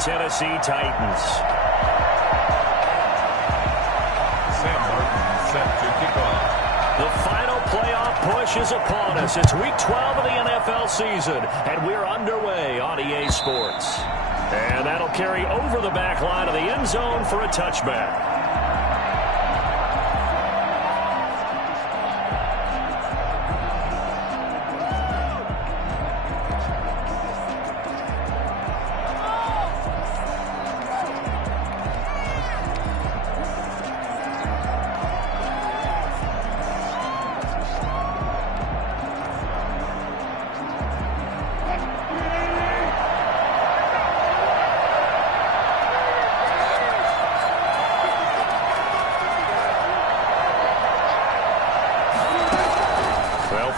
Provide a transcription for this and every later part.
Tennessee Titans. Sam Martin set to kick off. The final playoff push is upon us. It's week 12 of the NFL season, and we're underway on EA Sports. And that'll carry over the back line of the end zone for a touchback.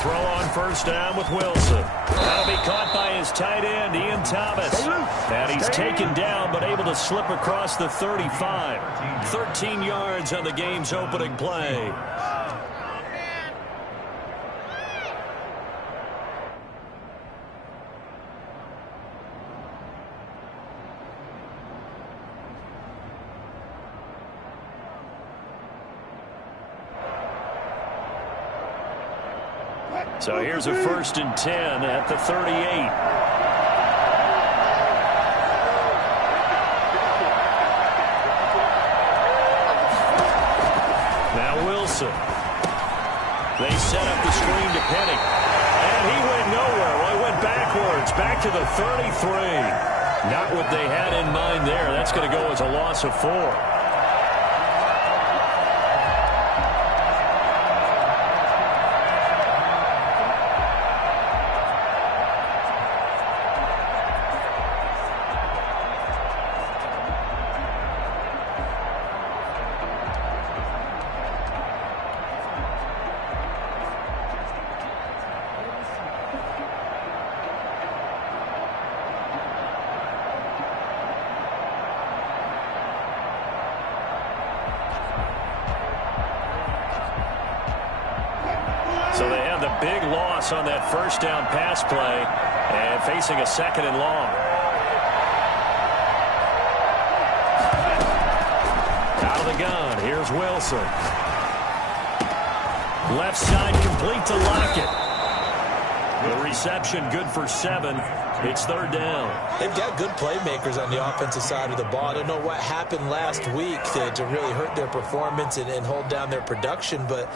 Throw on first down with Wilson. That'll be caught by his tight end, Ian Thomas. And he's taken down but able to slip across the 35. 13 yards on the game's opening play. So here's a 1st and 10 at the 38. Now Wilson. They set up the screen to Penny. And he went nowhere. Well, he went backwards, back to the 33. Not what they had in mind there. That's going to go as a loss of 4. So they have the big loss on that first down pass play and facing a 2nd and long. Out of the gun, here's Wilson. Left side complete to Lockett. The reception good for 7. It's 3rd down. They've got good playmakers on the offensive side of the ball. I don't know what happened last week to really hurt their performance and hold down their production, but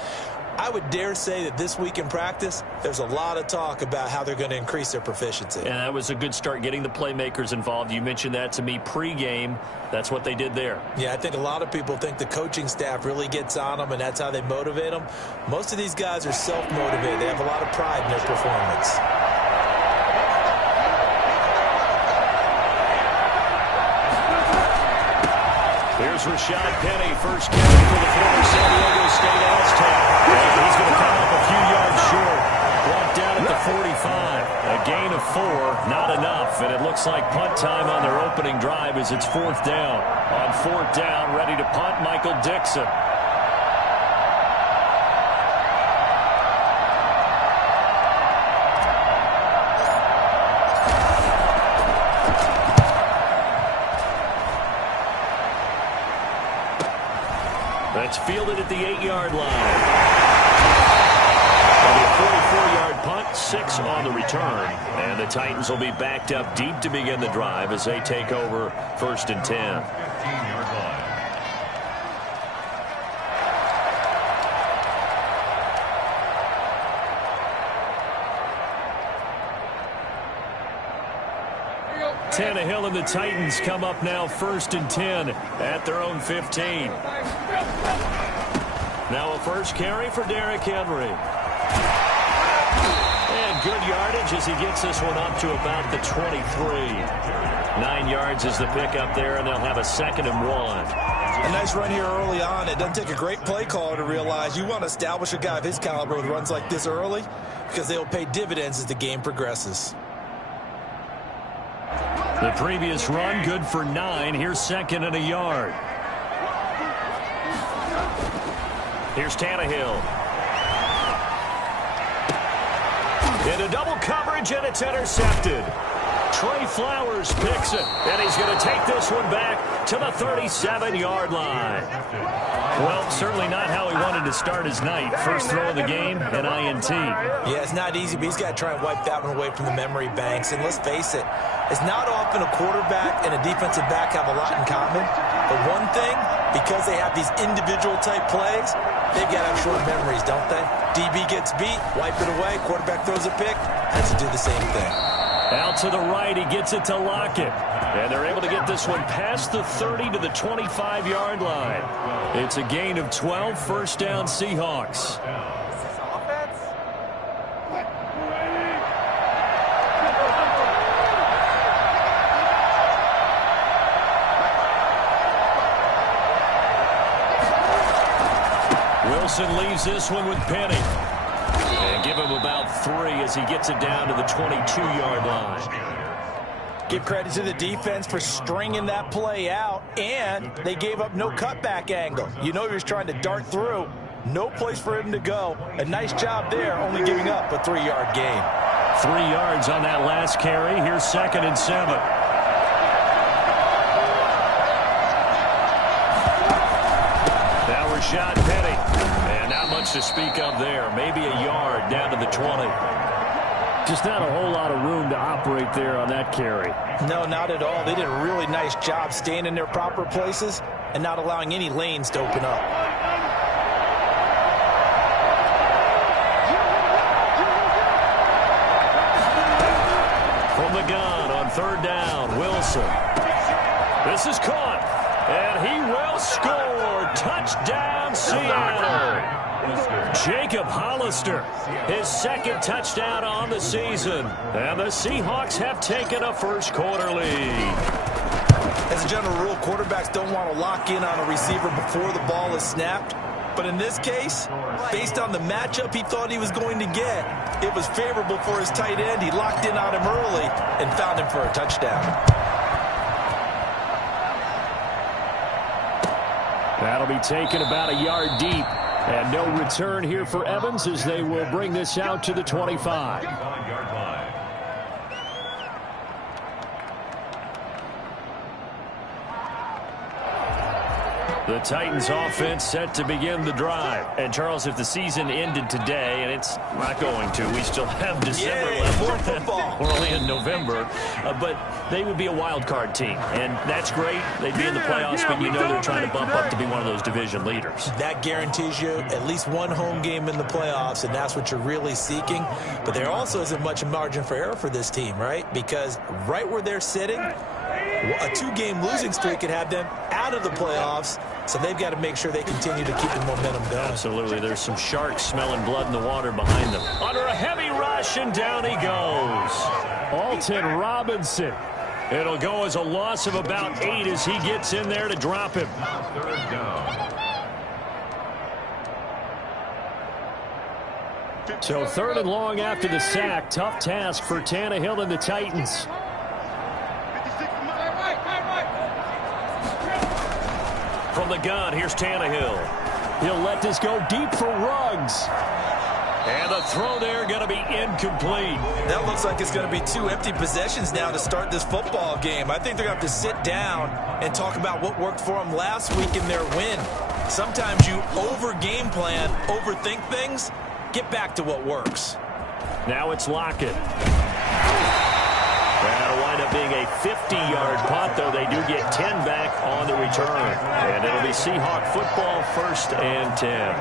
I would dare say that this week in practice, there's a lot of talk about how they're going to increase their proficiency. And that was a good start, getting the playmakers involved. You mentioned that to me pregame. That's what they did there. Yeah, I think a lot of people think the coaching staff really gets on them, and that's how they motivate them. Most of these guys are self-motivated. They have a lot of pride in their performance. Here's Rashad Penny, first carry for the former San Diego State Aztec. He's going to come up a few yards short. Brought down at the 45. A gain of 4, not enough. And it looks like punt time on their opening drive as it's 4th down. On 4th down, ready to punt, Michael Dixon. That's fielded at the 8-yard line. That'll be a 44-yard punt, 6 on the return. And the Titans will be backed up deep to begin the drive as they take over 1st and 10. 15-yard line. Tannehill and the Titans come up now 1st and 10 at their own 15. Now a first carry for Derrick Henry. And good yardage as he gets this one up to about the 23. 9 yards is the pickup there, and they'll have a 2nd and 1. A nice run here early on. It doesn't take a great play caller to realize you want to establish a guy of his caliber with runs like this early because they'll pay dividends as the game progresses. The previous run good for 9. Here's 2nd and a yard. Here's Tannehill. Into double coverage, and it's intercepted. Trey Flowers picks it, and he's going to take this one back to the 37-yard line. Well, certainly not how he wanted to start his night. First throw of the game, an INT. Yeah, it's not easy, but he's got to try and wipe that one away from the memory banks. And let's face it, it's not often a quarterback and a defensive back have a lot in common. But one thing, because they have these individual-type plays, they've got to have short memories, don't they? DB gets beat, wipe it away, quarterback throws a pick, has to do the same thing. Out to the right, he gets it to Lockett. And they're able to get this one past the 30 to the 25-yard line. It's a gain of 12, first down Seahawks. Wilson leaves this one with Penny. And give him about 3 as he gets it down to the 22-yard line. Give credit to the defense for stringing that play out, and they gave up no cutback angle. You know he was trying to dart through. No place for him to go. A nice job there, only giving up a 3-yard gain. 3 yards on that last carry. Here's 2nd and 7. Now Rashad Penny. And not much to speak of there. Maybe a yard down to the 20. Just not a whole lot of room to operate there on that carry. No, not at all. They did a really nice job staying in their proper places and not allowing any lanes to open up. From the gun on 3rd down, Wilson. This is caught, and he will score. Touchdown, Seattle. Jacob Hollister, his 2nd touchdown on the season. And the Seahawks have taken a first-quarter lead. As a general rule, quarterbacks don't want to lock in on a receiver before the ball is snapped. But in this case, based on the matchup he thought he was going to get, it was favorable for his tight end. He locked in on him early and found him for a touchdown. That'll be taken about a yard deep. And no return here for Evans as they will bring this out to the 25. The Titans offense set to begin the drive. And, Charles, if the season ended today, and it's not going to, we still have December left. More football. We're only in November. But they would be a wild card team. And that's great. They'd be in the playoffs, but you know they're trying to bump up to be one of those division leaders. That guarantees you at least one home game in the playoffs, and that's what you're really seeking. But there also isn't much margin for error for this team, right? Because right where they're sitting, a 2-game losing streak could have them out of the playoffs. So they've got to make sure they continue to keep the momentum going. Absolutely. There's some sharks smelling blood in the water behind them. Under a heavy rush, and down he goes. Alton Robinson. It'll go as a loss of about 8 as he gets in there to drop him. 3rd down. So 3rd and long after the sack. Tough task for Tannehill and the Titans. From the gun, here's Tannehill. He'll let this go deep for Ruggs. And the throw there going to be incomplete. That looks like it's going to be 2 empty possessions now to start this football game. I think they're going to have to sit down and talk about what worked for them last week in their win. Sometimes you over-game plan, overthink things, get back to what works. Now it's Lockett. That'll wind up being a 50-yard punt, though they do get 10 back on the return. And it'll be Seahawk football, 1st and 10.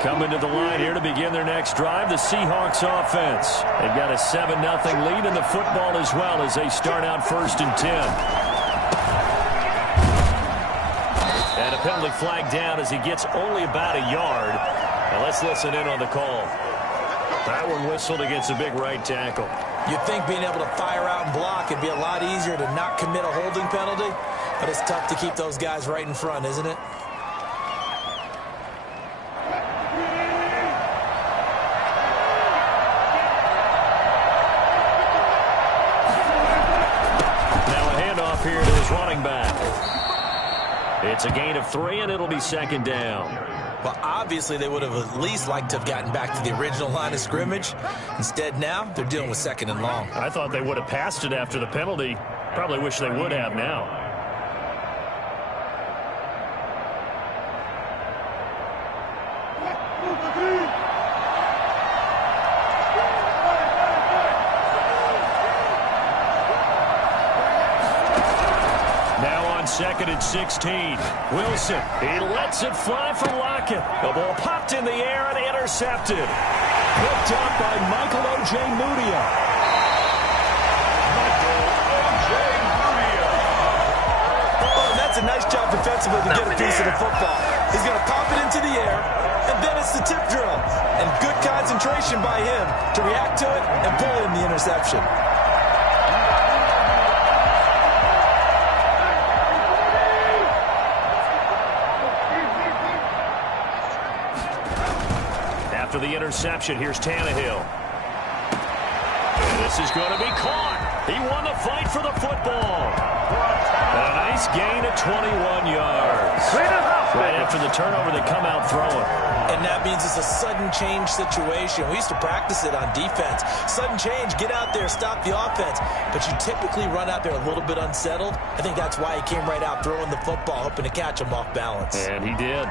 Coming to the line here to begin their next drive, the Seahawks offense. They've got a 7-0 lead in the football as well as they start out 1st and 10. And a penalty flag down as he gets only about a yard. Now let's listen in on the call. That one whistled against a big right tackle. You'd think being able to fire out and block would be a lot easier to not commit a holding penalty, but it's tough to keep those guys right in front, isn't it? Now a handoff here to his running back. It's a gain of 3, and it'll be 2nd down. Well, obviously they would have at least liked to have gotten back to the original line of scrimmage. Instead, now they're dealing with 2nd and long. I thought they would have passed it after the penalty. Probably wish they would have now. Now on 2nd and 16. Wilson, he lets it fly for Lockett. The ball popped in the air and intercepted. Picked up by Michael Ojemudia. Oh, that's a nice job defensively to get a piece of the football. He's going to pop it into the air, and then it's the tip drill. And good concentration by him to react to it and pull in the interception. After the interception, here's Tannehill. And this is going to be caught. He won the fight for the football. And a nice gain of 21 yards. Right after the turnover, they come out throwing. And that means it's a sudden change situation. We used to practice it on defense. Sudden change, get out there, stop the offense. But you typically run out there a little bit unsettled. I think that's why he came right out throwing the football, hoping to catch him off balance. And he did.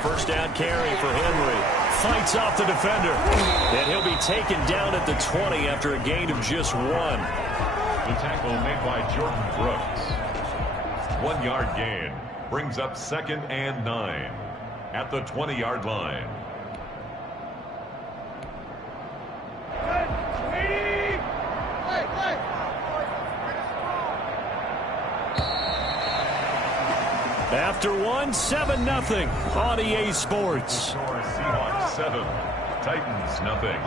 First down carry for Henry. Fights off the defender. And he'll be taken down at the 20 after a gain of just 1. The tackle made by Jordan Brooks. 1 yard gain. Brings up 2nd and 9 at the 20-yard line. After 1, 7-0 on EA Sports. Seahawks 7, Titans nothing.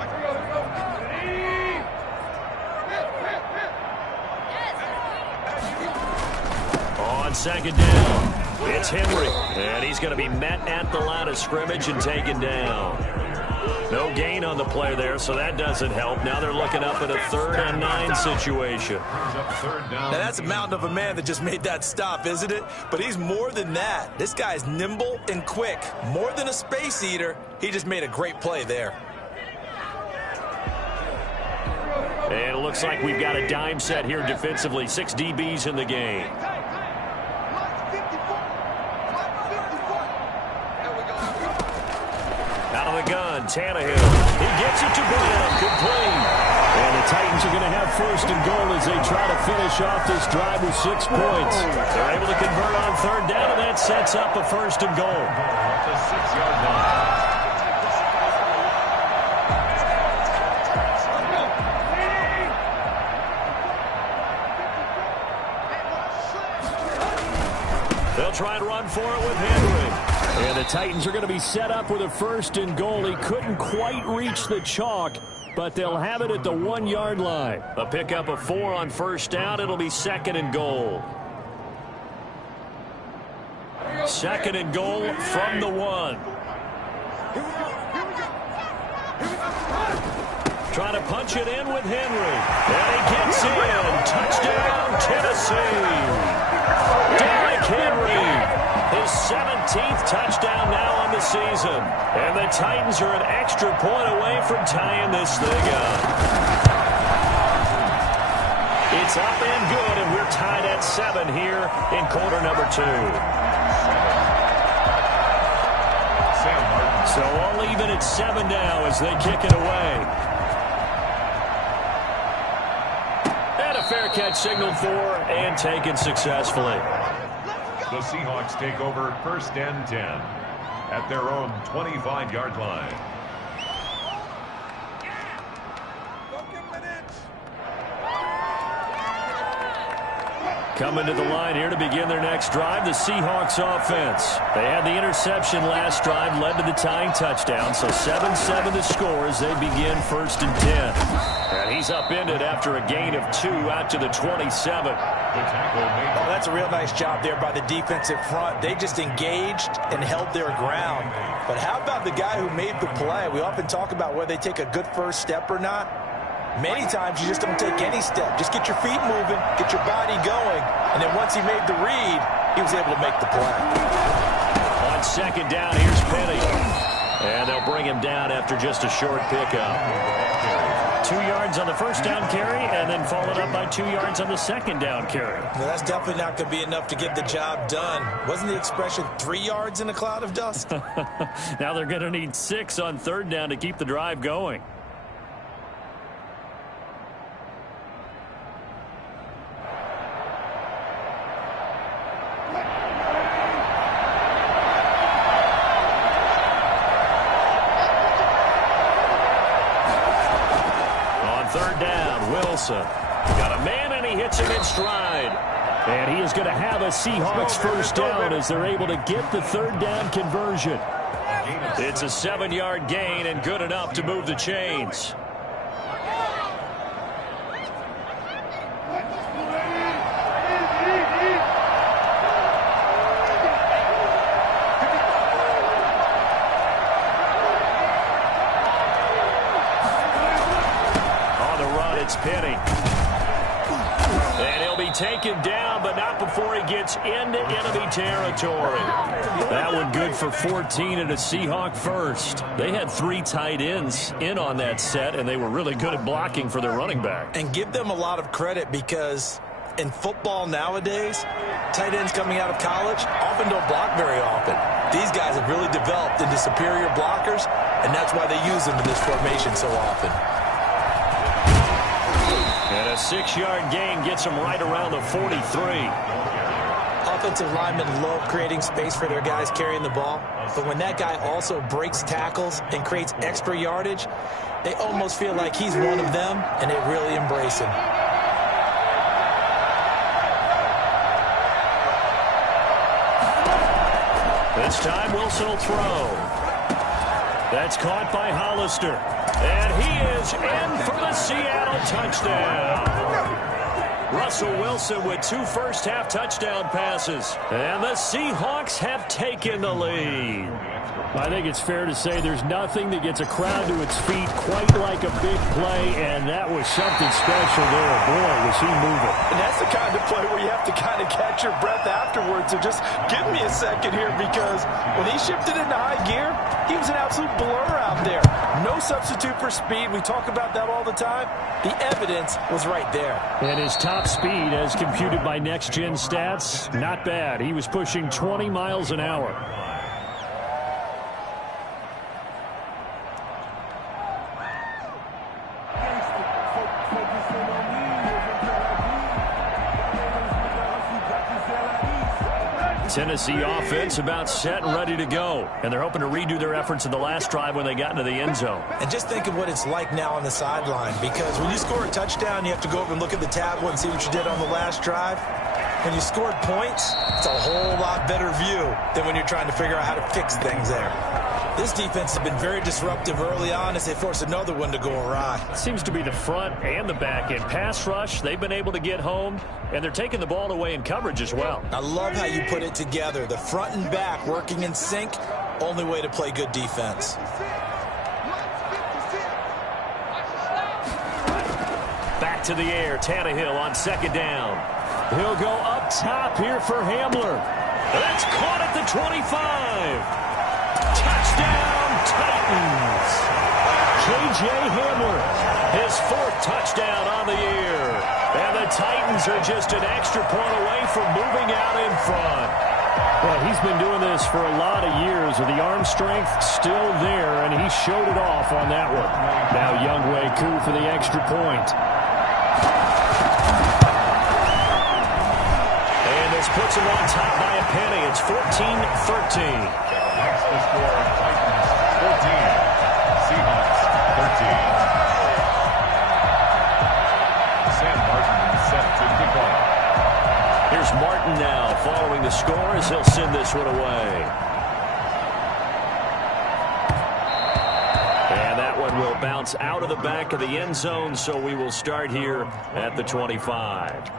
On 2nd down, it's Henry. And he's going to be met at the line of scrimmage and taken down. No gain on the play there, so that doesn't help. Now they're looking up at a 3rd and 9 situation. Now that's a mountain of a man that just made that stop, isn't it? But he's more than that. This guy's nimble and quick. More than a space eater, he just made a great play there. And it looks like we've got a dime set here defensively. 6 DBs in the game. Out of the gun, Tannehill. He gets it to Brown. Complete. And the Titans are going to have 1st and goal as they try to finish off this drive with 6 points. They're able to convert on 3rd down, and that sets up a 1st and goal. The 6-yard line. They'll try and run for it with Henry. And the Titans are going to be set up with a 1st and goal. He couldn't quite reach the chalk, but they'll have it at the 1 yard line. A pickup of 4 on 1st down. It'll be 2nd and goal. 2nd and goal from the 1. Trying to punch it in with Henry. And he gets in. Touchdown, Tennessee. Derrick Henry. His 17th touchdown now on the season. And the Titans are an extra point away from tying this thing up. It's up and good, and we're tied at 7 here in quarter number 2. So all even at 7 now as they kick it away. And a fair catch signaled for and taken successfully. The Seahawks take over 1st and 10 at their own 25-yard line. Coming to the line here to begin their next drive, the Seahawks offense. They had the interception last drive, led to the tying touchdown, so 7-7 the score as they begin 1st and 10. And he's upended after a gain of 2 out to the 27. The tackle made. Oh, that's a real nice job there by the defensive front. They just engaged and held their ground. But how about the guy who made the play? We often talk about whether they take a good first step or not. Many times you just don't take any step. Just get your feet moving, get your body going, and then once he made the read, he was able to make the play. On second down, here's Penny. And they'll bring him down after just a short pickup. 2 yards on the first down carry, and then followed up by 2 yards on the second down carry. Well, that's definitely not going to be enough to get the job done. Wasn't the expression 3 yards in a cloud of dust? Now they're going to need 6 on third down to keep the drive going. Got a man, and he hits him in stride. And he is going to have a Seahawks first down as they're able to get the third down conversion. It's a 7-yard gain and good enough to move the chains. Penny. And he'll be taken down, but not before he gets into enemy territory. That one good for 14 and a Seahawk first. They had 3 tight ends in on that set, and they were really good at blocking for their running back. And give them a lot of credit because in football nowadays, tight ends coming out of college often don't block very often. These guys have really developed into superior blockers, and that's why they use them in this formation so often. And a 6-yard gain gets them right around the 43. Offensive linemen love creating space for their guys carrying the ball, but when that guy also breaks tackles and creates extra yardage, they almost feel like he's one of them, and they really embrace him. This time Wilson will throw. That's caught by Hollister. And he is in for the Seattle touchdown. Russell Wilson with 2 first-half touchdown passes. And the Seahawks have taken the lead. I think it's fair to say there's nothing that gets a crowd to its feet quite like a big play, and that was something special there. Boy, was he moving. And that's the kind of play where you have to kind of catch your breath afterwards. So just give me a second here, because when he shifted into high gear, he was an absolute blur out there. No substitute for speed. We talk about that all the time. The evidence was right there. And his top speed, as computed by Next Gen Stats, not bad. He was pushing 20 miles an hour. Tennessee offense about set and ready to go. And they're hoping to redo their efforts in the last drive when they got into the end zone. And just think of what it's like now on the sideline, because when you score a touchdown, you have to go over and look at the tablet and see what you did on the last drive. When you scored points, it's a whole lot better view than when you're trying to figure out how to fix things there. This defense has been very disruptive early on as they force another one to go awry. It seems to be the front and the back end. Pass rush, they've been able to get home, and they're taking the ball away in coverage as well. I love how you put it together. The front and back working in sync, only way to play good defense. Back to the air, Tannehill on second down. He'll go up top here for Hamler. That's caught at the 25. Touchdown, Titans. K.J. Hamler, his 4th touchdown on the year. And the Titans are just an extra point away from moving out in front. Well, he's been doing this for a lot of years with the arm strength still there, and he showed it off on that one. Now Younghoe Koo for the extra point. And this puts him on top by a penny. It's 14-13. Next to score, Titans 14, Seahawks 13. Sam Martin set to kick off. Here's Martin now following the score as he'll send this one away. And that one will bounce out of the back of the end zone, so we will start here at the 25.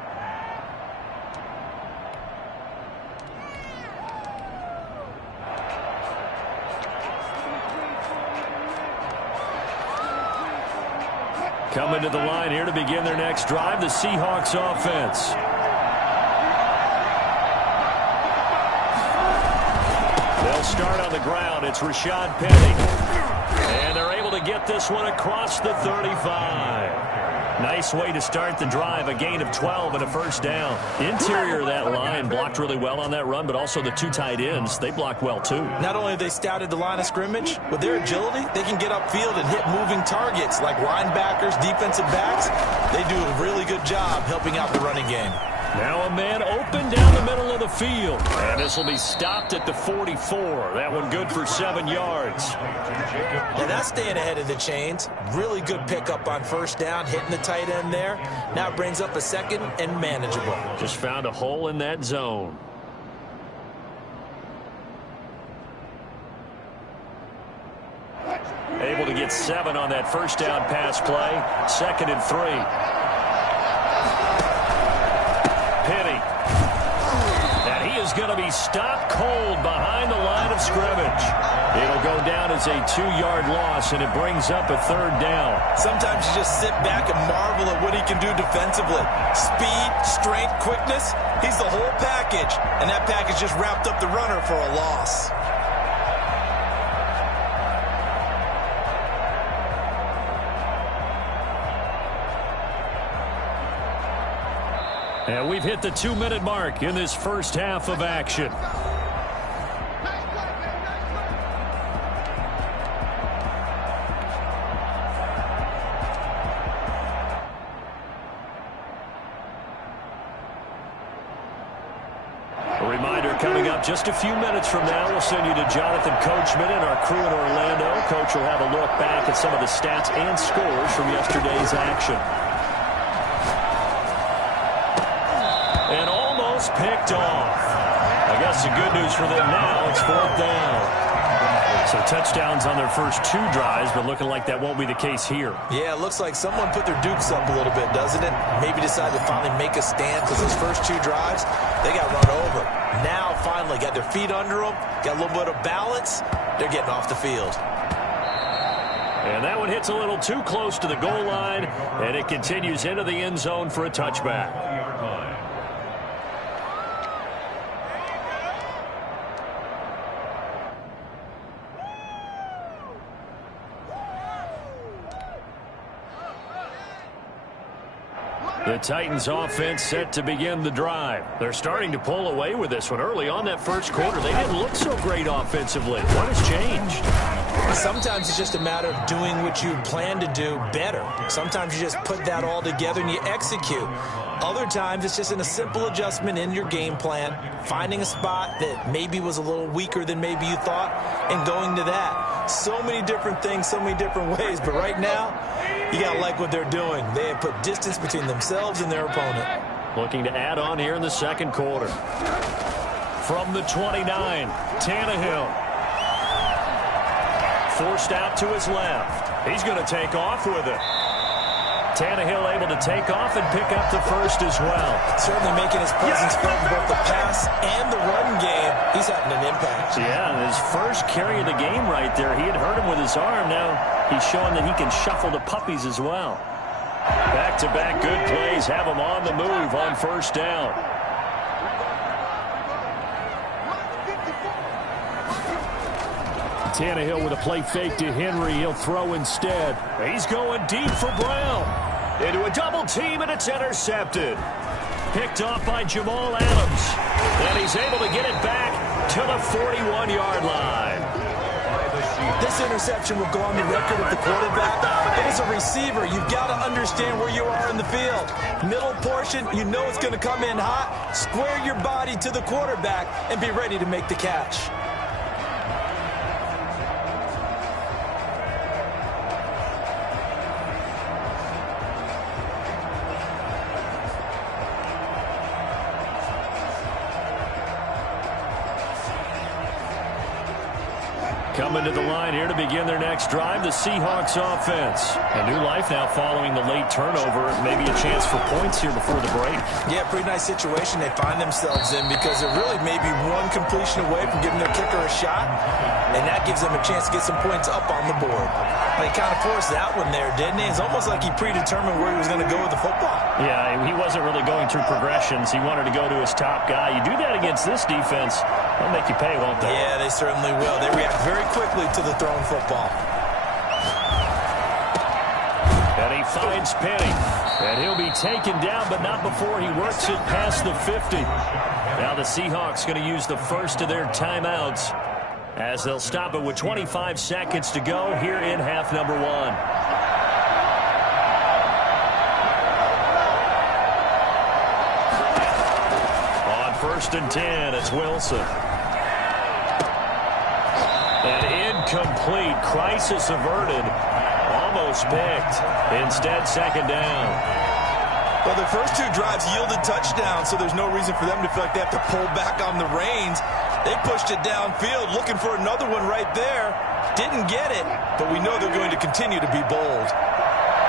Coming to the line here to begin their next drive, the Seahawks offense. They'll start on the ground. It's Rashad Penny. And they're able to get this one across the 35. Nice way to start the drive, a gain of 12 and a first down. Interior of that line blocked really well on that run, but also the two tight ends, they blocked well too. Not only have they scouted the line of scrimmage, with their agility, they can get upfield and hit moving targets like linebackers, defensive backs. They do a really good job helping out the running game. Now a man open down the middle of the field. And this will be stopped at the 44. That one good for 7 yards. Now that's staying ahead of the chains. Really good pickup on first down, hitting the tight end there. Now it brings up a second and manageable. Just found a hole in that zone. Able to get 7 on that first down pass play. 2nd and 3. Penny. And he is going to be stopped cold behind the line of scrimmage. It'll go down as a 2-yard loss, and it brings up a 3rd down. Sometimes you just sit back and marvel at what he can do defensively. Speed, strength, quickness. He's the whole package, and that package just wrapped up the runner for a loss. And we've hit the 2-minute mark in this first half of action. A reminder, coming up just a few minutes from now, we'll send you to Jonathan Coachman and our crew in Orlando. Coach will have a look back at some of the stats and scores from yesterday's action. And almost picked off. I guess the good news for them now, it's 4th down. So touchdowns on their first 2 drives, but looking like that won't be the case here. Yeah, it looks like someone put their dukes up a little bit, doesn't it? Maybe decided to finally make a stand because those first 2 drives, they got run over. Now, finally, got their feet under them, got a little bit of balance. They're getting off the field. And that one hits a little too close to the goal line, and it continues into the end zone for a touchback. The Titans offense set to begin the drive. They're starting to pull away with this one. Early on that first quarter, they didn't look so great offensively. What has changed? Sometimes it's just a matter of doing what you plan to do better. Sometimes you just put that all together and you execute. Other times it's just a simple adjustment in your game plan, finding a spot that maybe was a little weaker than maybe you thought, and going to that. So many different things, so many different ways, but right now, you got to like what they're doing. They have put distance between themselves and their opponent. Looking to add on here in the second quarter. From the 29, Tannehill. Forced out to his left. He's going to take off with it. Tannehill able to take off and pick up the first as well. Certainly making his presence felt in both the pass and the run game. He's having an impact. Yeah, his first carry of the game right there. He had hurt him with his arm. Now he's showing that he can shuffle the puppies as well. Back-to-back good plays have him on the move on first down. Tannehill with a play fake to Henry. He'll throw instead. He's going deep for Brown. Into a double team, and it's intercepted. Picked off by Jamal Adams. And he's able to get it back to the 41-yard line. This interception will go on the record of the quarterback. But as a receiver, you've got to understand where you are in the field. Middle portion, you know it's going to come in hot. Square your body to the quarterback and be ready to make the catch. Coming to the line here to begin their next drive, the Seahawks offense. A new life now following the late turnover. Maybe a chance for points here before the break. Yeah, pretty nice situation they find themselves in because they're really maybe one completion away from giving their kicker a shot, and that gives them a chance to get some points up on the board. He kind of forced that one there, didn't he? It's almost like he predetermined where he was going to go with the football. Yeah, he wasn't really going through progressions. He wanted to go to his top guy. You do that against this defense, they'll make you pay, won't they? Yeah, they certainly will. They react very quickly to the thrown football. And he finds Penny. And he'll be taken down, but not before he works it past the 50. Now the Seahawks going to use the first of their timeouts as they'll stop it with 25 seconds to go here in half number 1. On 1st and 10, it's Wilson. And incomplete. Crisis averted. Almost picked. Instead, 2nd down. Well, their first 2 drives yielded touchdowns, so there's no reason for them to feel like they have to pull back on the reins. They pushed it downfield, looking for another one right there. Didn't get it, but we know they're going to continue to be bold.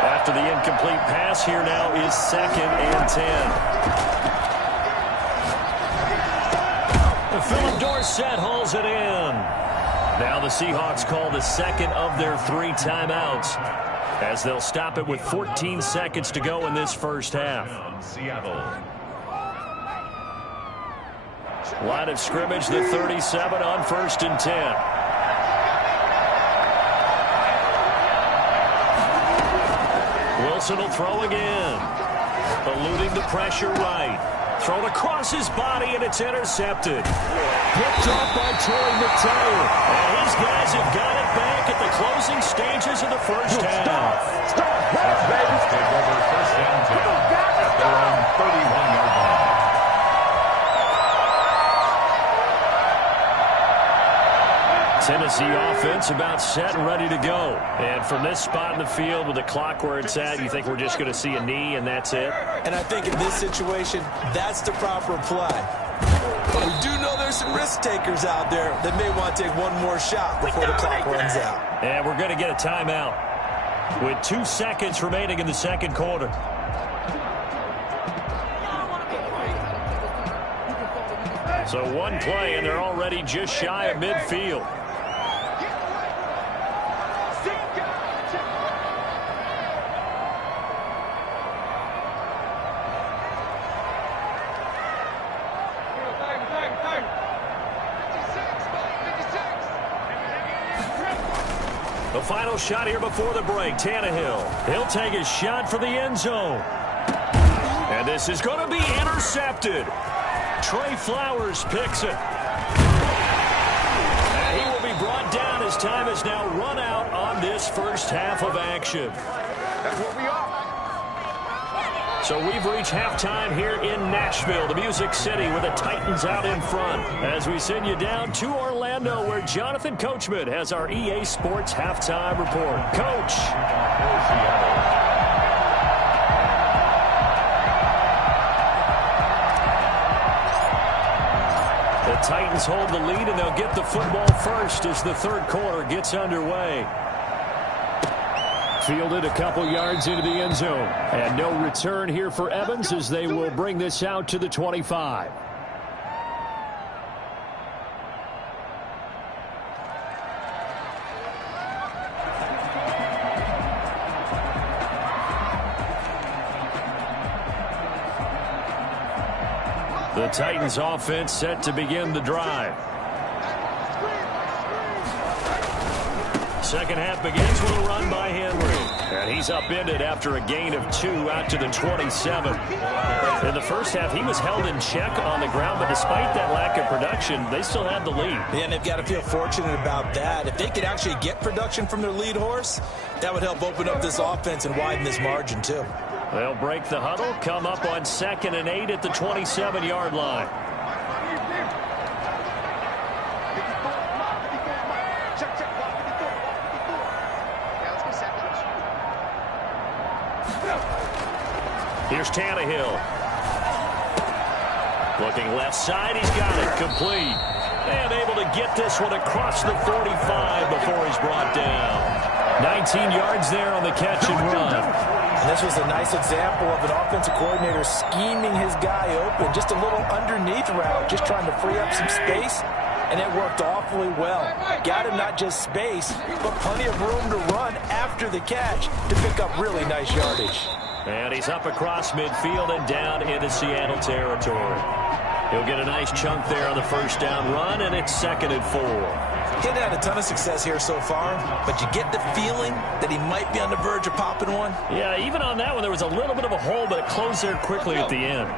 After the incomplete pass, here now is 2nd and 10. Philip Dorsett hauls it in. Now the Seahawks call the second of their 3 timeouts as they'll stop it with 14 seconds to go in this first half. Seattle. Line of scrimmage, the 37 on 1st and 10. Wilson will throw again. Eluding the pressure right. Thrown across his body, and it's intercepted. Picked off by Torrey McTyer. And his guys have got it back at the closing stages of the first half. Take over 1st and 10 at their own 31-yard line. Tennessee offense about set and ready to go. And from this spot in the field with the clock where it's at, you think we're just going to see a knee and that's it? And I think in this situation, that's the proper play. But we do know there's some risk takers out there that may want to take one more shot before the clock runs out. And we're going to get a timeout with 2 seconds remaining in the second quarter. So one play, and they're already just shy of midfield. The final shot here before the break. Tannehill. He'll take his shot for the end zone. And this is going to be intercepted. Trey Flowers picks it. And he will be brought down as time has now run out on this first half of action. That's what we are. So we've reached halftime here in Nashville, the Music City, with the Titans out in front. As we send you down to Orlando, where Jonathan Coachman has our EA Sports halftime report. Coach. The Titans hold the lead, and they'll get the football first as the third quarter gets underway. Fielded a couple yards into the end zone. And no return here for Evans as they will bring this out to the 25. The Titans offense set to begin the drive. Second half begins with a run by Henry. And he's upended after a gain of 2 out to the 27. In the first half, he was held in check on the ground, but despite that lack of production, they still had the lead. Yeah, and they've got to feel fortunate about that. If they could actually get production from their lead horse, that would help open up this offense and widen this margin, too. They'll break the huddle, come up on 2nd and 8 at the 27-yard line. Here's Tannehill. Looking left side, he's got it complete. And able to get this one across the 45 before he's brought down. 19 yards there on the catch and run. And this was a nice example of an offensive coordinator scheming his guy open. Just a little underneath route, just trying to free up some space. and it worked awfully well. Got him not just space, but plenty of room to run after the catch to pick up really nice yardage. And he's up across midfield and down into Seattle territory. He'll get a nice chunk there on the first down run, and it's 2nd and 4. He hadn't had a ton of success here so far, but you get the feeling that he might be on the verge of popping one. Yeah, even on that one, there was a little bit of a hole, but it closed there quickly at the end.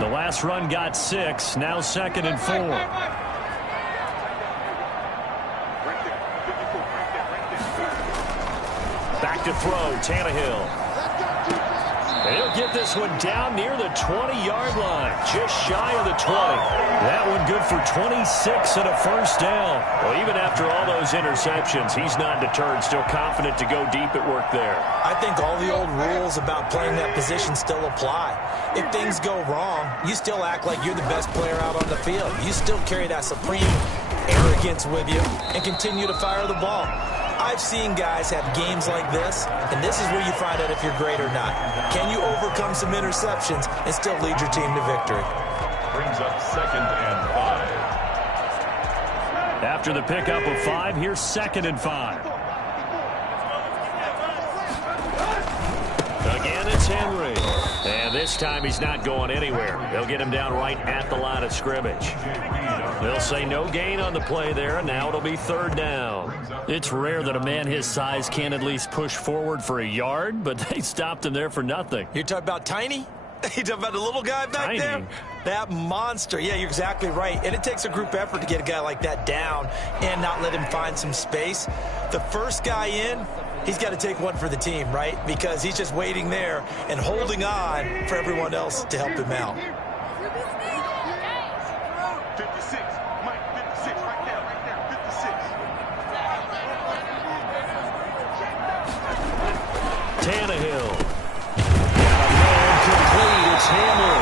The last run got 6, now 2nd and 4. Back to throw, Tannehill. And he'll get this one down near the 20-yard line, just shy of the 20. That one good for 26 and a first down. Well, even after all those interceptions, he's not deterred, still confident to go deep at work there. I think all the old rules about playing that position still apply. If things go wrong, you still act like you're the best player out on the field. You still carry that supreme arrogance with you and continue to fire the ball. I've seen guys have games like this, and this is where you find out if you're great or not. Can you overcome some interceptions and still lead your team to victory? Brings up 2nd and 5. After the pickup of 5, here's 2nd and 5. Again, it's Henry. And this time he's not going anywhere. They'll get him down right at the line of scrimmage. They'll say no gain on the play there, and now it'll be 3rd down. It's rare that a man his size can at least push forward for a yard, but they stopped him there for nothing. You're talking about Tiny? You talking about the little guy back there? That monster. Yeah, you're exactly right. And it takes a group effort to get a guy like that down and not let him find some space. The first guy in, he's got to take one for the team, right? Because he's just waiting there and holding on for everyone else to help him out. 56. Mike, 56. Right there. 56. Tannehill. And complete. It's Hamlin.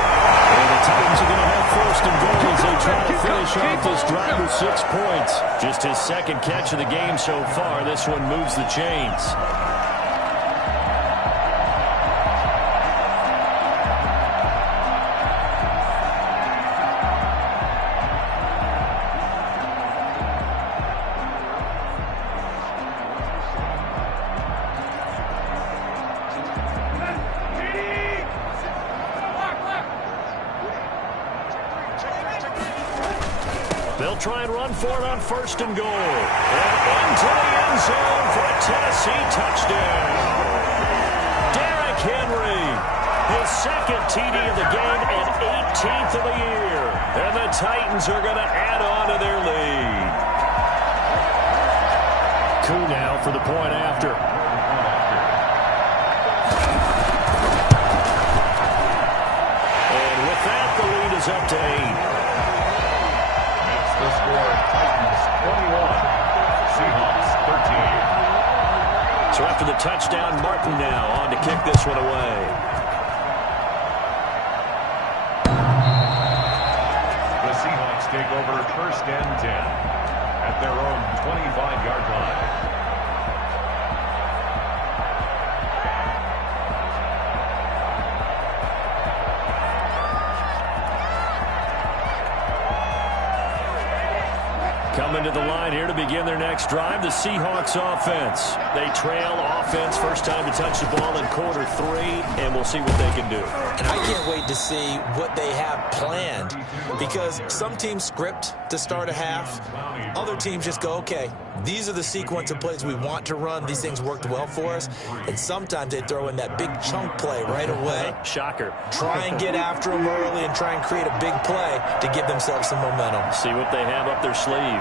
And the Titans are going to have 1st and goal as they try to finish off this drive with 6 points. Just his 2nd catch of the game so far. This one moves the chains. They'll try and run for it on 1st and goal. And into the end zone for a Tennessee touchdown. Derrick Henry, his 2nd TD of the game and 18th of the year. And the Titans are going to add on to their lead. Koo now for the point after. And with that, the lead is up to 8. The score, Titans 21, Seahawks 13. So after the touchdown, Martin now on to kick this one away. The Seahawks take over 1st and 10 at their own 25-yard line. Coming to the line here to begin their next drive, the Seahawks offense. They trail offense, first time to touch the ball in quarter 3, and we'll see what they can do. And I can't wait to see what they have planned, because some teams script to start a half. Other teams just go, okay, these are the sequence of plays we want to run. These things worked well for us. And sometimes they throw in that big chunk play right away. Shocker. Try and get after them early and try and create a big play to give themselves some momentum. See what they have up their sleeve.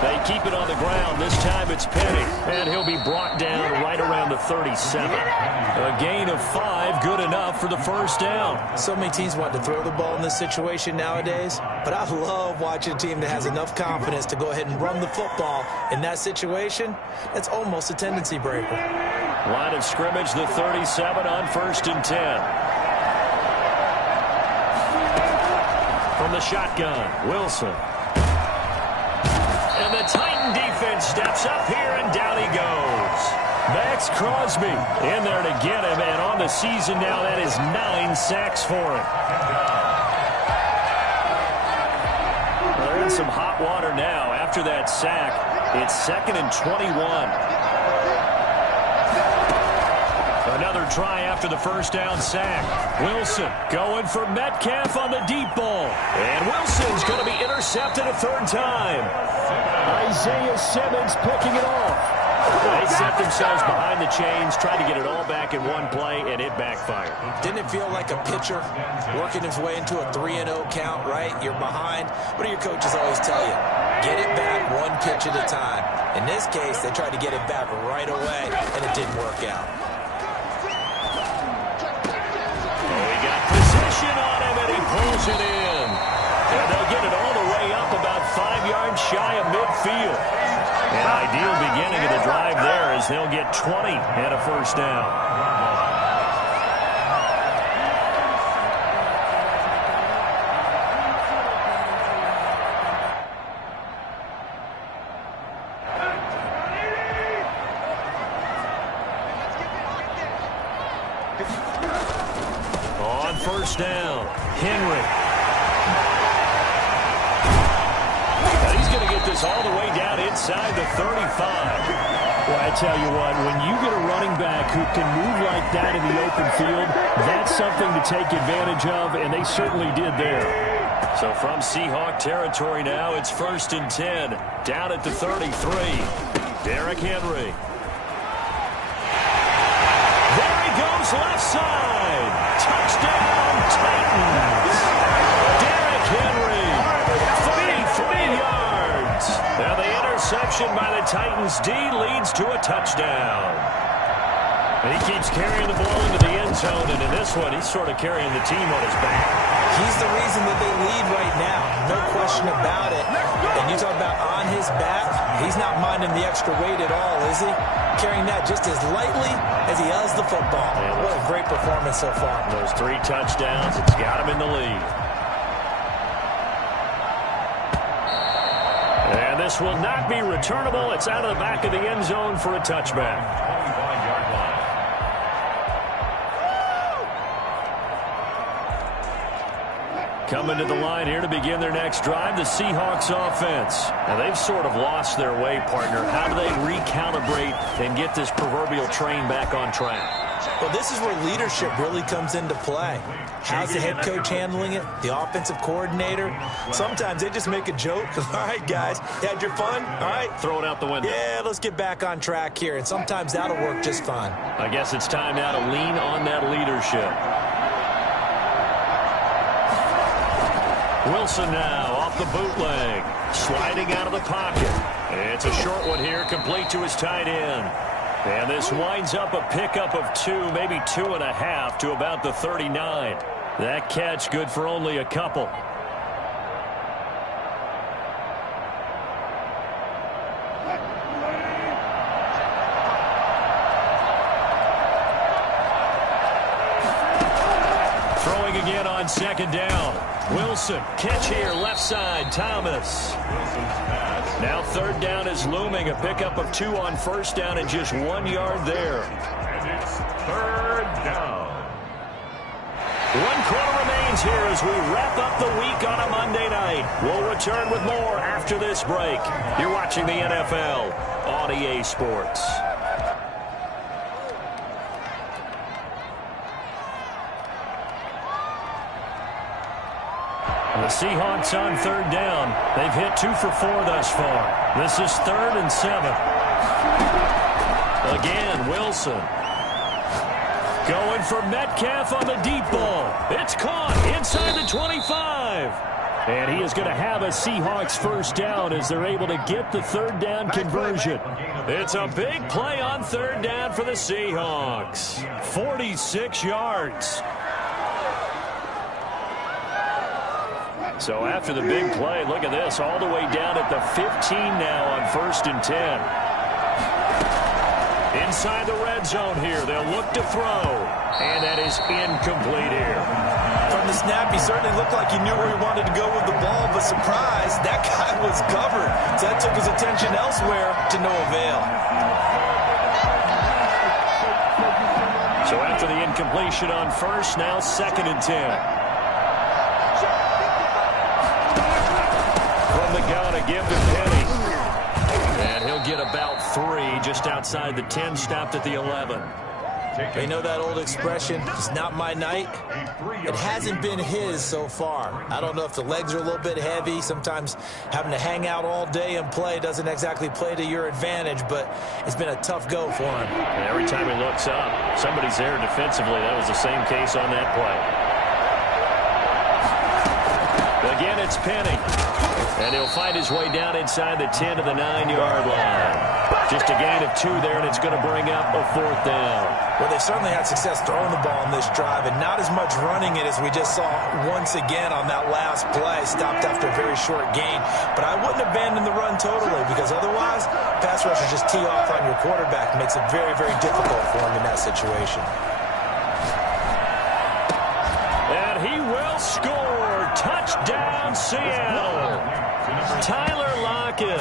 They keep it on the ground. This time it's Penny. And he'll be brought down right around the 37. A gain of 5, good enough for the first down. So many teams want to throw the ball in this situation nowadays, but I love watching a team that has enough confidence to go ahead and run the football in that situation. That's almost a tendency breaker. Line of scrimmage, the 37 on 1st and 10. From the shotgun, Wilson. And the Titan defense steps up here, and down he goes. Max Crosby in there to get him, and on the season now, that is 9 sacks for him. They're in some hot water now after that sack. It's 2nd and 21. Another try after the first down sack. Wilson going for Metcalf on the deep ball. And Wilson's going to be intercepted a third time. Isaiah Simmons picking it off. They set themselves behind the chains, tried to get it all back in one play, and it backfired. Didn't it feel like a pitcher working his way into a 3-0 count, right? You're behind. What do your coaches always tell you? Get it back one pitch at a time. In this case, they tried to get it back right away, and it didn't work out. We got position on him, and he pulls it in. And they'll get it all the way up about 5 yards shy of midfield. An ideal beginning of the drive there as they'll get 20 and a first down. On first down, Henry. And he's going to get this all the way down inside the 35. Well, I tell you what, when you get a running back who can move like that in the open field, that's something to take advantage of, and they certainly did there. So from Seahawk territory now, it's 1st and 10, down at the 33. Derrick Henry. There he goes, left side. Touchdown, Titans. Derrick Henry, 33 yards. Now the interception by the Titans D leads to a touchdown. And he keeps carrying the ball into the end zone, and in this one, he's sort of carrying the team on his back. He's the reason that they lead right now. No question about it. And you talk about on his back, he's not minding the extra weight at all, is he? Carrying that just as lightly as he does the football. Man, what a great performance so far. Those 3 touchdowns, it's got him in the lead. And this will not be returnable. It's out of the back of the end zone for a touchback. 25-yard line. Coming to the line here to begin their next drive, the Seahawks offense. Now, they've sort of lost their way, partner. How do they recalibrate and get this proverbial train back on track? Well, this is where leadership really comes into play. How's the head coach handling it? The offensive coordinator? Sometimes they just make a joke. All right, guys, you had your fun? All right. Throw it out the window. Yeah, let's get back on track here. And sometimes that'll work just fine. I guess it's time now to lean on that leadership. Wilson now off the bootleg, sliding out of the pocket. It's a short one here, complete to his tight end. And this winds up a pickup of 2, maybe 2.5 to about the 39. That catch good for only a couple. Throwing again on 2nd down. Wilson, catch here, left side, Thomas. Now 3rd down is looming, a pickup of 2 on 1st down and just 1 yard there. And it's 3rd down. 1 quarter remains here as we wrap up the week on a Monday night. We'll return with more after this break. You're watching the NFL on EA Sports. The Seahawks on 3rd down. They've hit 2 for 4 thus far. This is 3rd and 7. Again, Wilson. Going for Metcalf on the deep ball. It's caught inside the 25. And he is going to have a Seahawks first down as they're able to get the 3rd down conversion. It's a big play on 3rd down for the Seahawks. 46 yards. So after the big play, look at this, all the way down at the 15 now on 1st and 10. Inside the red zone here, they'll look to throw. And that is incomplete here. From the snap, he certainly looked like he knew where he wanted to go with the ball, but surprise, that guy was covered. So that took his attention elsewhere to no avail. So after the incompletion on 1st, now 2nd and 10. From the gun. to give to Penny. And he'll get about 3 just outside the 10, stopped at the 11. You know that old expression, it's not my night? It hasn't been his so far. I don't know if the legs are a little bit heavy. Sometimes having to hang out all day and play doesn't exactly play to your advantage, but it's been a tough go for him. And every time he looks up, somebody's there defensively. That was the same case on that play. Again, it's Penny. And he'll find his way down inside the 10 to the 9-yard line. Just a gain of 2 there, and it's going to bring up a 4th down. Well, they certainly had success throwing the ball in this drive, and not as much running it as we just saw once again on that last play. Stopped after a very short gain. But I wouldn't abandon the run totally, because otherwise, pass rushers just tee off on your quarterback. Makes it very, very difficult for him in that situation. And he will score. Touchdown, Seattle. Tyler Lockett,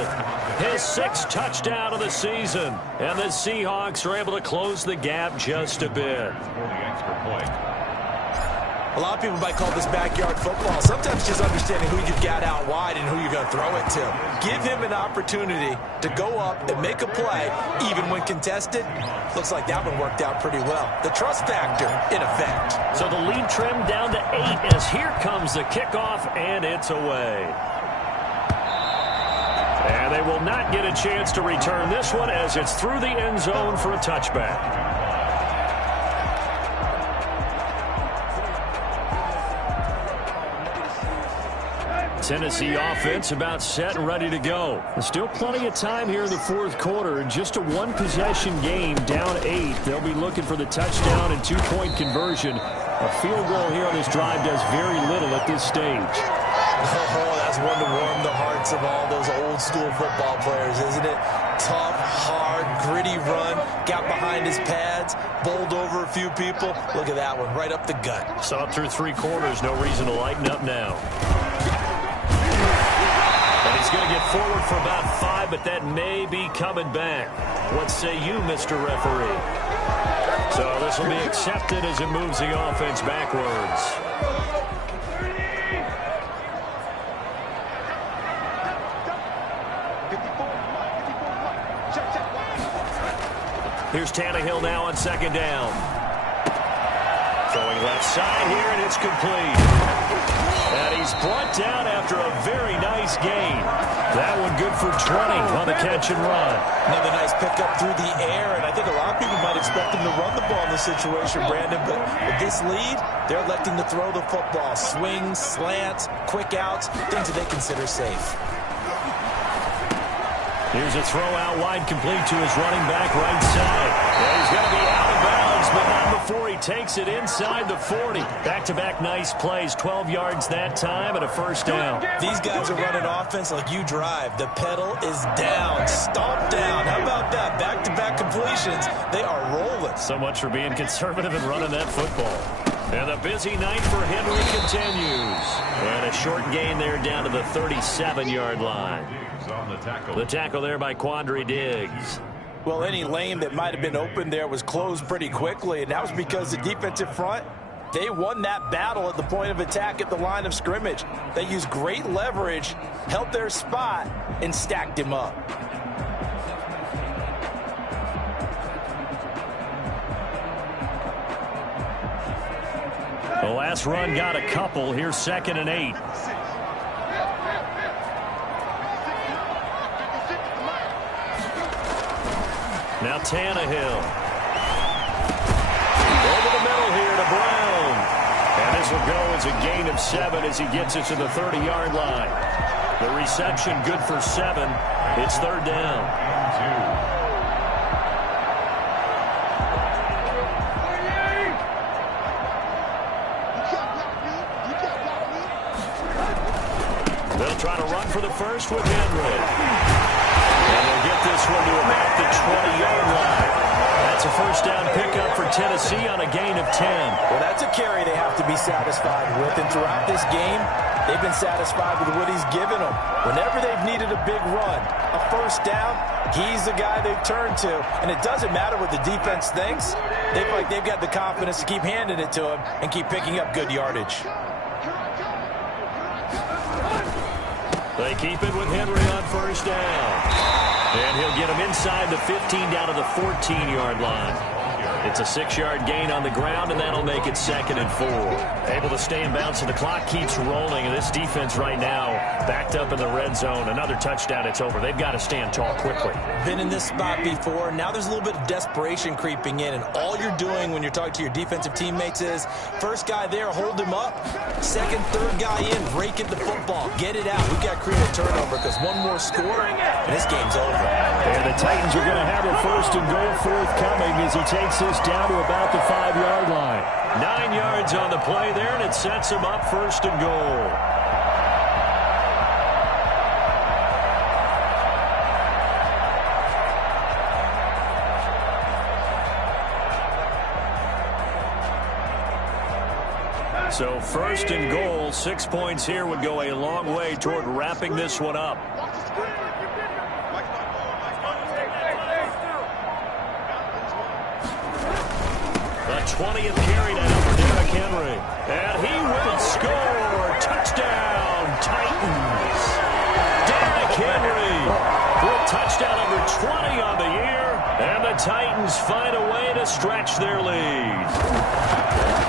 his 6th touchdown of the season. And the Seahawks are able to close the gap just a bit. A lot of people might call this backyard football. Sometimes just understanding who you've got out wide and who you're going to throw it to. Give him an opportunity to go up and make a play, even when contested. Looks like that one worked out pretty well. The trust factor in effect. So the lead trimmed down to 8 as here comes the kickoff, and it's away. And they will not get a chance to return this one as it's through the end zone for a touchback. Tennessee offense about set and ready to go. There's still plenty of time here in the 4th quarter. Just a 1-possession game, down 8. They'll be looking for the touchdown and 2-point conversion. A field goal here on this drive does very little at this stage. Oh, that's one to warm the hearts of all those old-school football players, isn't it? Tough, hard, gritty run, got behind his pads, bowled over a few people. Look at that one, right up the gut. Saw it through 3 quarters, no reason to lighten up now. And he's going to get forward for about 5, but that may be coming back. What say you, Mr. Referee? So this will be accepted as it moves the offense backwards. Here's Tannehill now on 2nd down. Throwing left side here, and it's complete. And he's brought down after a very nice gain. That one good for 20 on the catch and run. Another nice pickup through the air, and I think a lot of people might expect him to run the ball in this situation, Brandon, but with this lead, they're electing to throw the football. Swings, slants, quick outs, things that they consider safe. Here's a throw out wide, complete to his running back right side. And he's going to be out of bounds, but not before he takes it inside the 40. Back-to-back nice plays, 12 yards that time and a 1st down. These guys are running offense like you drive. The pedal is down, stomp down. How about that? Back-to-back completions. They are rolling. So much for being conservative and running that football. And the busy night for Henry continues. And a short gain there down to the 37-yard line. The tackle there by Quandre Diggs. Well, any lane that might have been open there was closed pretty quickly, and that was because the defensive front, they won that battle at the point of attack at the line of scrimmage. They used great leverage, held their spot, and stacked him up. The last run got a couple. Here's 2nd and 8. Now Tannehill. Over the middle here to Brown. And this will go as a gain of 7 as he gets it to the 30-yard line. The reception good for 7. It's 3rd down. They'll try to run for the first with Henry. And they'll get this one to about the 20-yard line. That's a 1st down pickup for Tennessee on a gain of 10. Well, that's a carry they have to be satisfied with. And throughout this game, they've been satisfied with what he's given them. Whenever they've needed a big run, a 1st down, he's the guy they've turned to. And it doesn't matter what the defense thinks. They feel like they've got the confidence to keep handing it to him and keep picking up good yardage. They keep it with Henry on first down. And he'll get him inside the 15 down to the 14-yard line. It's a 6-yard gain on the ground, and that'll make it 2nd and 4. Able to stay in bounds, and the clock keeps rolling. And this defense right now backed up in the red zone. Another touchdown, it's over. They've got to stand tall quickly. Been in this spot before. Now there's a little bit of desperation creeping in, and all you're doing when you're talking to your defensive teammates is first guy there, hold him up. Second, third guy in, break it the football. Get it out. We've got to create a turnover because one more score, and this game's over. And the Titans are going to have a 1st and goal forthcoming as he takes this down to about the 5-yard line. 9 yards on the play there, and it sets him up 1st and goal. So 1st and goal, 6 points here would go a long way toward wrapping this one up. The 20th carry down for Derrick Henry. And he will score. Touchdown, Titans. Derrick Henry with touchdown number 20 on the year. And the Titans find a way to stretch their lead.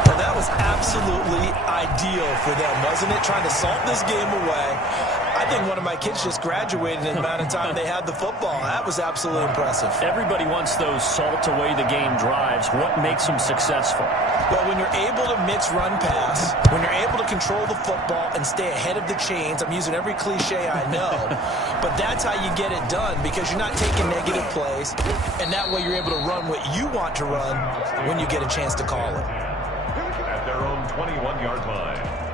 Well, that was absolutely ideal for them, wasn't it? Trying to salt this game away. I think one of my kids just graduated in the amount of time they had the football. That was absolutely impressive. Everybody wants those salt away the game drives. What makes them successful? Well, when you're able to mix run pass, when you're able to control the football and stay ahead of the chains, I'm using every cliche I know, but that's how you get it done because you're not taking negative plays, and that way you're able to run what you want to run when you get a chance to call it. At their own 21-yard line.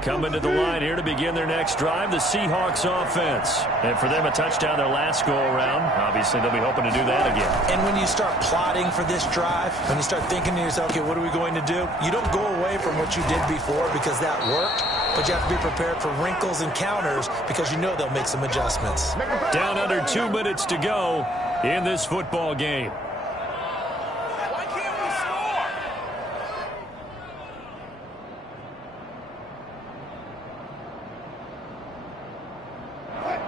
Coming to the line here to begin their next drive, the Seahawks offense. And for them, a touchdown their last go-around. Obviously, they'll be hoping to do that again. And when you start plotting for this drive, when you start thinking to yourself, okay, what are we going to do? You don't go away from what you did before because that worked, but you have to be prepared for wrinkles and counters because you know they'll make some adjustments. Down under 2 minutes to go in this football game.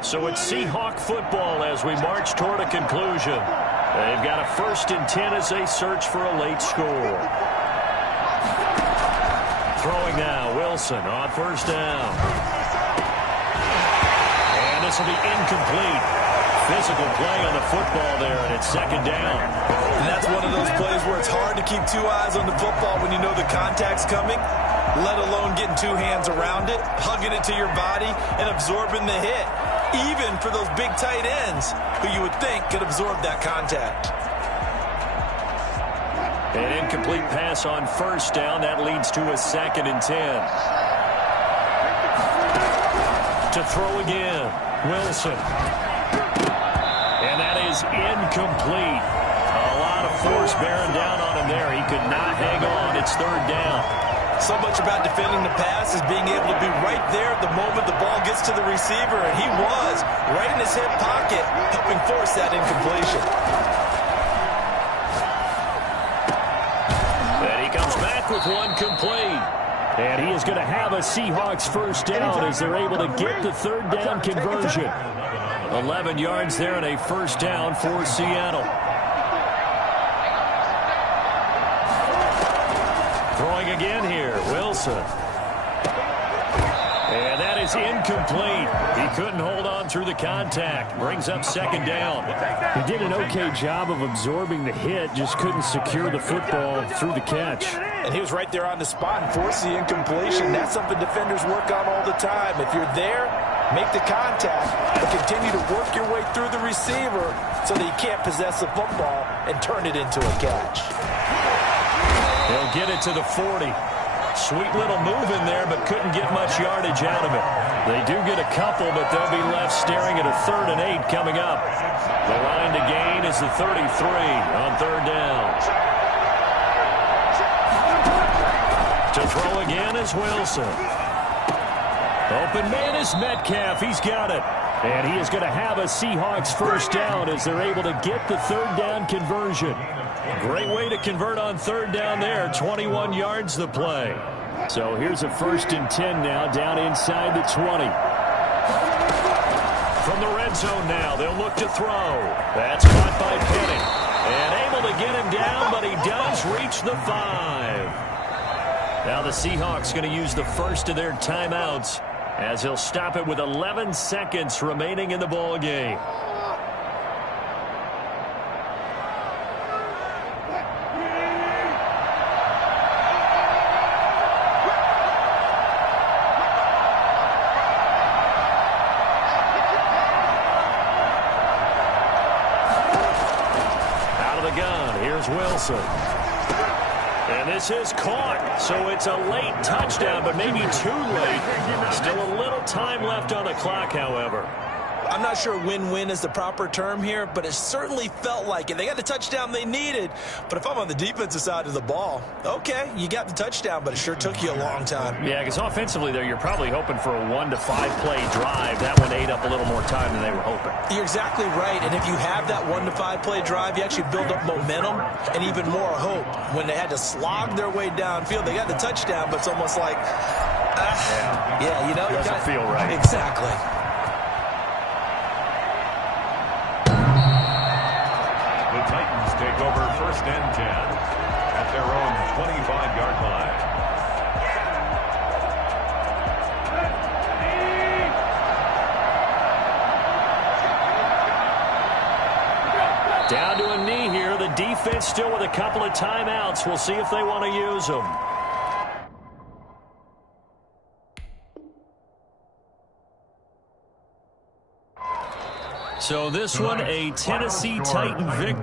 So it's Seahawk football as we march toward a conclusion. They've got a 1st and 10 as they search for a late score. Throwing now, Wilson on first down. And this will be incomplete. Physical play on the football there, and it's 2nd down. And that's one of those plays where it's hard to keep 2 eyes on the football when you know the contact's coming, let alone getting 2 hands around it, hugging it to your body, and absorbing the hit. Even for those big tight ends who you would think could absorb that contact. An incomplete pass on first down. That leads to a 2nd and 10. To throw again, Wilson. And that is incomplete. A lot of force bearing down on him there. He could not hang on. It's 3rd down. So much about defending the pass is being able to be right there at the moment the ball gets to the receiver, and he was right in his hip pocket, helping force that incompletion. And he comes back with one complete. And he is going to have a Seahawks 1st down as they're able to get the 3rd down conversion. 11 yards there and a 1st down for Seattle. Throwing again here, Wilson. And that is incomplete. He couldn't hold on through the contact. Brings up 2nd down. He did an okay job of absorbing the hit, just couldn't secure the football through the catch. And he was right there on the spot and forced the incompletion. That's something defenders work on all the time. If you're there, make the contact, but continue to work your way through the receiver so that he can't possess the football and turn it into a catch. He'll get it to the 40. Sweet little move in there, but couldn't get much yardage out of it. They do get a couple, but they'll be left staring at a 3rd and 8 coming up. The line to gain is the 33 on 3rd down. To throw again is Wilson. Open man is Metcalf. He's got it. And he is going to have a Seahawks 1st down as they're able to get the 3rd down conversion. Great way to convert on 3rd down there. 21 yards the play. So here's a 1st and 10 now, down inside the 20. From the red zone now, they'll look to throw. That's caught by Penny. And able to get him down, but he does reach the 5. Now the Seahawks going to use the first of their timeouts as he'll stop it with 11 seconds remaining in the ball game. Wilson. And this is caught, so it's a late touchdown, but maybe too late. Still a little time left on the clock, however. I'm not sure win-win is the proper term here, but it certainly felt like it. They got the touchdown they needed, but if I'm on the defensive side of the ball, okay, you got the touchdown, but it sure took you a long time. Yeah, because offensively there, you're probably hoping for a 1 to 5 play drive. That one ate up a little more time than they were hoping. You're exactly right, and if you have that 1 to 5 play drive, you actually build up momentum and even more hope. When they had to slog their way downfield, they got the touchdown, but it's almost like, yeah, you know, it doesn't feel right. Exactly. The Titans take over 1st and 10 at their own 25-yard line. Down to a knee here. The defense still with a couple of timeouts. We'll see if they want to use them. So this one, a Tennessee Titan victory.